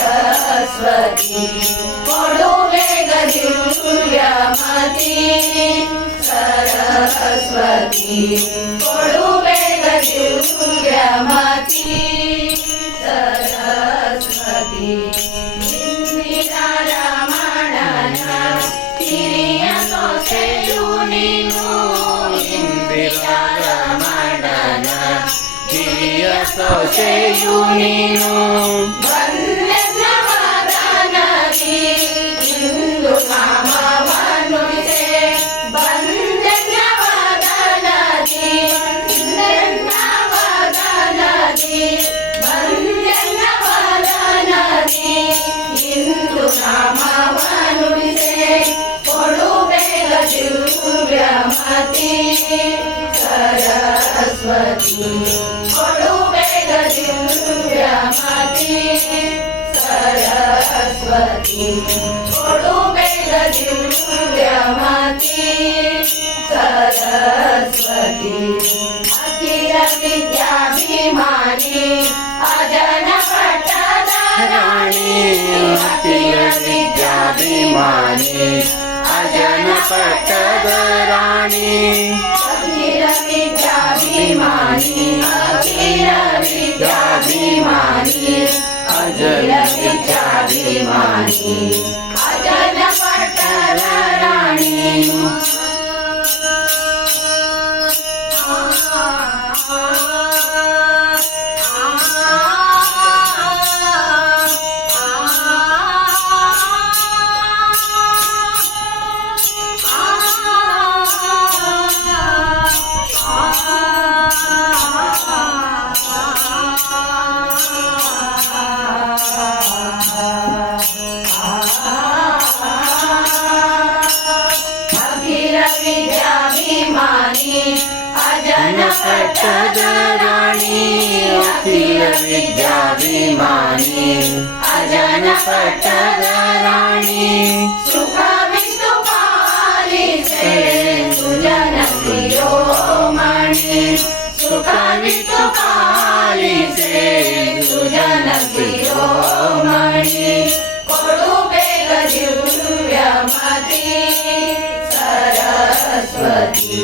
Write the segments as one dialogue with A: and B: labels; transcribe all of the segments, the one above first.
A: ಸರಸ್ವತಿ ಕೊಡುಬೇಗ ದಿವ್ಯಮತಿ ಸರಸ್ವತಿ ಕೊಡುಬೇಗ ದಿವ್ಯಮತಿ ಸರಸ್ವತಿ ದಿವ್ಯಮತಿ ಸರಸ್ವತಿ ಕೊಡುಬೇಗ सरस्वती. सरस्वती माती सरस्वती. अखिल विद्याभिमानी अजन राणी अखिल विद्याभिमानी अजन पटद
B: राणी
A: अभिमानी अजल तिच्या अभिमानी अजल पटल राणी ज्ञानपटदराणि अखिल विद्याभिमानी अजनपटदराणि सुखवितुपालिसे सुजनप्रियो मणि सुखवितुपालिसे सुजनप्रियो मणि सरस्वती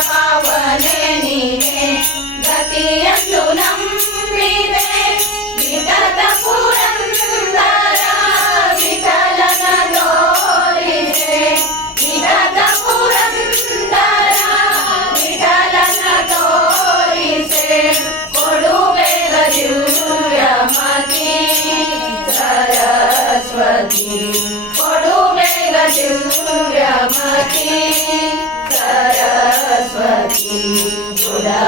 A: ಪಾವನೆ புரா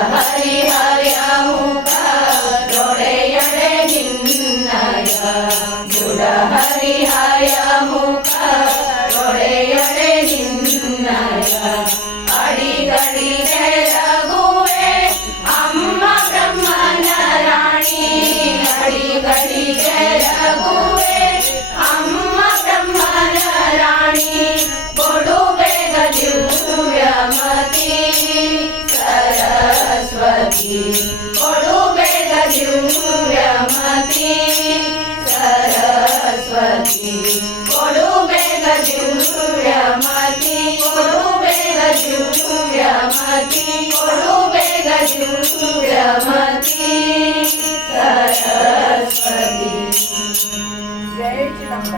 A: rahmati Qulube gajulu rahmati Qulube gajulu rahmati Qulube gajulu rahmati